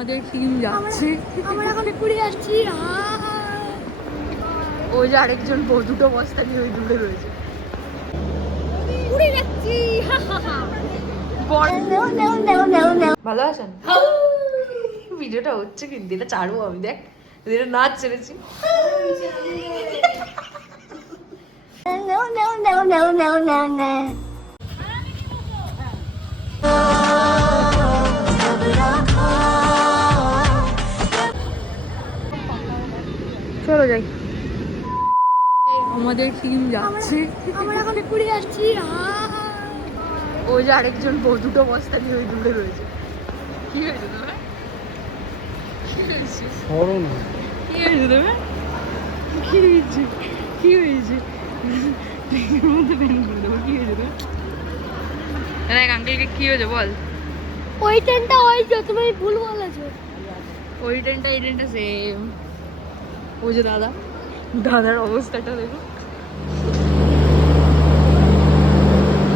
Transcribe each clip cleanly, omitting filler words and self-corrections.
আমাদের টিম যাচ্ছে। আমরা এখন পুরী যাচ্ছি। ওই যে আরেকজন দুটো বস্তা নিয়ে ওই দূরে রয়েছে। পুরী যাচ্ছি। ভালো আছেন? ভিডিওটা হচ্ছে কিন্তু এটা ছাড়বো আমি, দেখ এটা নাচ ছেড়েছি। চলো যাই। আমাদের টিম যাচ্ছে। আমরা এখন পুরী যাচ্ছি। ওই যে আরেকজন দুটো বস্তা নিয়ে ওই দূরে রয়েছে। কি হয়েছে তোমার? কি হয়েছে? কি হয়েছে তোমার? কি হয়েছে? কি হয়েছে? কি হয়েছে তোমার? দেখ আঙ্কেলকে কি হয়েছে বল। ওই ট্রেনটা ওই যে তুমি ভুল বলেছো। ওই ট্রেনটা এই ট্রেনটা সেম। ওই যে দাদার অবস্থাটা দেখো।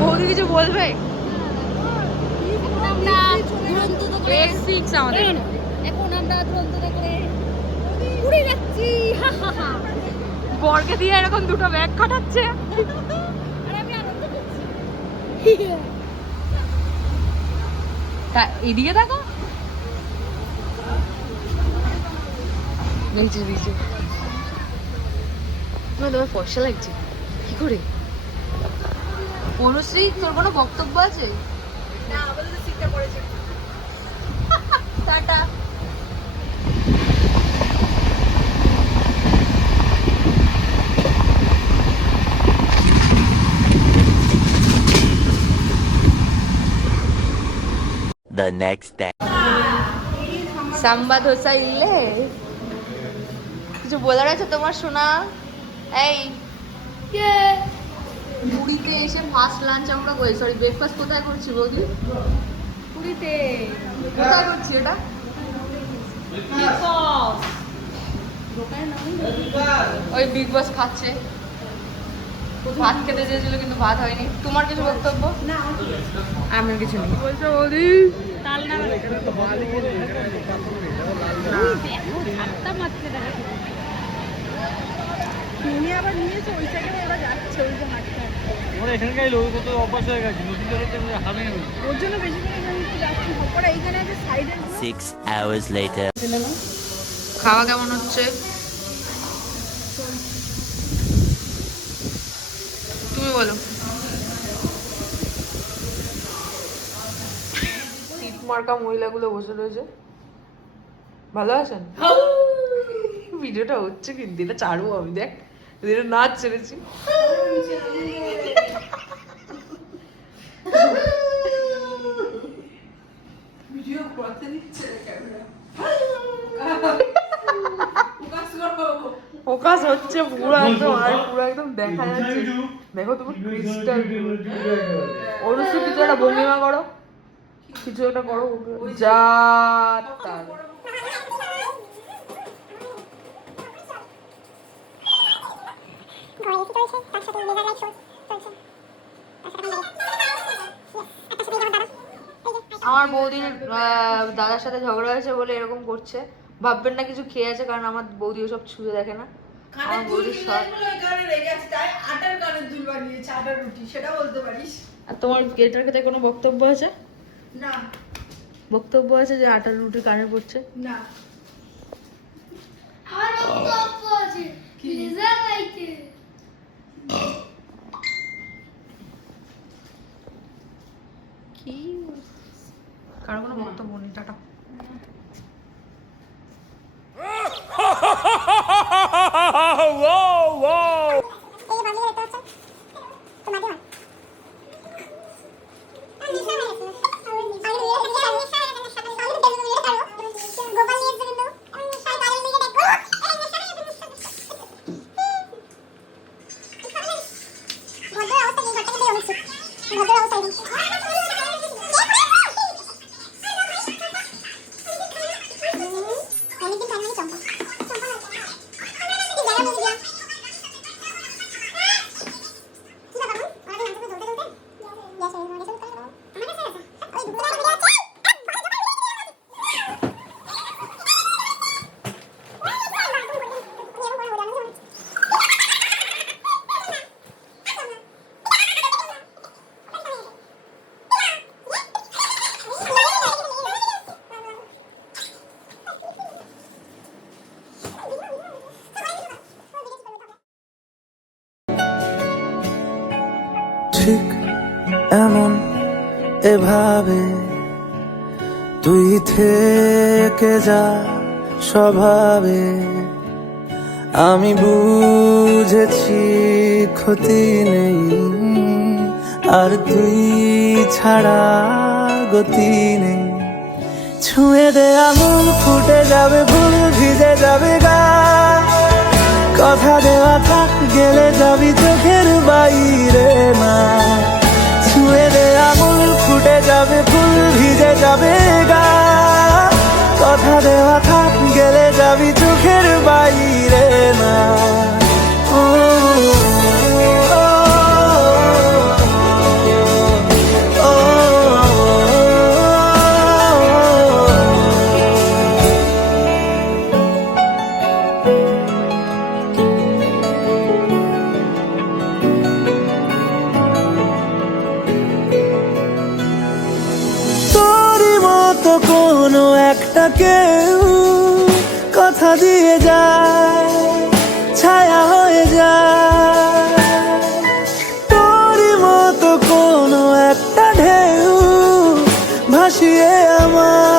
বৌদি কিছু বলবে? আমাদের এখন আমরা দুরন্ত দেখে পুরী যাচ্ছি। বরকে দিয়ে এরকম দুটো ব্যাগ কাটাচ্ছে। আর আমি আনন্দ করছি। এদিকে দেখো, দেখছি তোমার ফর্সা লাগছে কি করে? অনুশ্রী, তোর কোনো বক্তব্য আছে? না, আমাদের সিটটা পড়েছে। টাটা। The next day. সাম্বা ধোসা ইলে কিছু বলার আছে তোমার শোনা? এই পুরীতে এসে ফার্স্ট লাঞ্চ আমরা সরি ব্রেকফাস্ট কোথায় করছি বৌদি? পুরীতে কোথায় করছি ওটা? ওই বিগ বস খাচ্ছে। ভাত খেতে চেয়েছিল কিন্তু ভাত হয়নি। তোমার কিছু বক্তব্য? না, আমার কিছু নেই। বলছো বৌদি তাল না তুমি আবার নিয়েছো ওই থেকে ওরা যাচ্ছে ওই যে হাঁটতে ওরা এখানকার লোক তো অভ্যাস হয়ে গেছে, নতুন জায়গাতে হবে না। ওর জন্য বেশি করে যাচ্ছি। ওরা এইখানে আছে সাইডে। 6 hours later. খাওয়া কেমন হচ্ছে? তুমি বলো। টিপ মার্কা মহিলাগুলো বসে রয়েছে। ভালো আছেন? ভিডিওটা হচ্ছে কিন্তু এটা ছাড়বো আমি, দেখ এটা নাচ ছেড়েছি। ভিডিও করতে দিচ্ছে ক্যামেরা। ফোকাস হচ্ছে পুরো একদম, আর পুরো একদম দেখা যাচ্ছে। দেখো তুমি ক্রিস্টাল। অনুষ্ঠিত কিছু একটা ভঙ্গিমা করো, কিছু একটা করো যা তার। আমার বৌদির দাদার সাথে ঝগড়া হয়েছে বলে এরকম করছে। ভাববেন না কিছু খেয়ে আছে, কারণ আমার বৌদি ওসব ছুঁয়ে দেখে না। আমার বৌদির সব আর তোমার এটার ক্ষেত্রে কোনো বক্তব্য আছে? না, বক্তব্য আছে যে আটার রুটি কানে পড়ছে? না, আমার বক্তব্য আছে। লেজার লাইটে কি কারো কোনো বক্তব্য নেই। টাটা। এভাবে তুই থেকে যা স্বভাবে। আমি বুঝেছি ক্ষতি নেই, আর তুই ছাড়া গতি নেই। ছুঁয়ে দে আঙুল, ফুটে যাবে ফুল, ভিজে যাবে গা। কথা দেওয়া থাক, গেলে যাবি চোখের বাইরে না। ছুঁয়ে দে আঙুল, ফুটে যাবে ফুল, ভিজে যাবে গা। কথা দেওয়া থাক, গেলে যাবি চোখের বাইরে না। ও, ও, ও, ও, তোরই মতো কোনো একটা কেউ কথা দিয়ে যায়, ছায়া হয়ে যায়। তোরই মতো কোনো একটা ঢেউ ভাসিয়ে আমার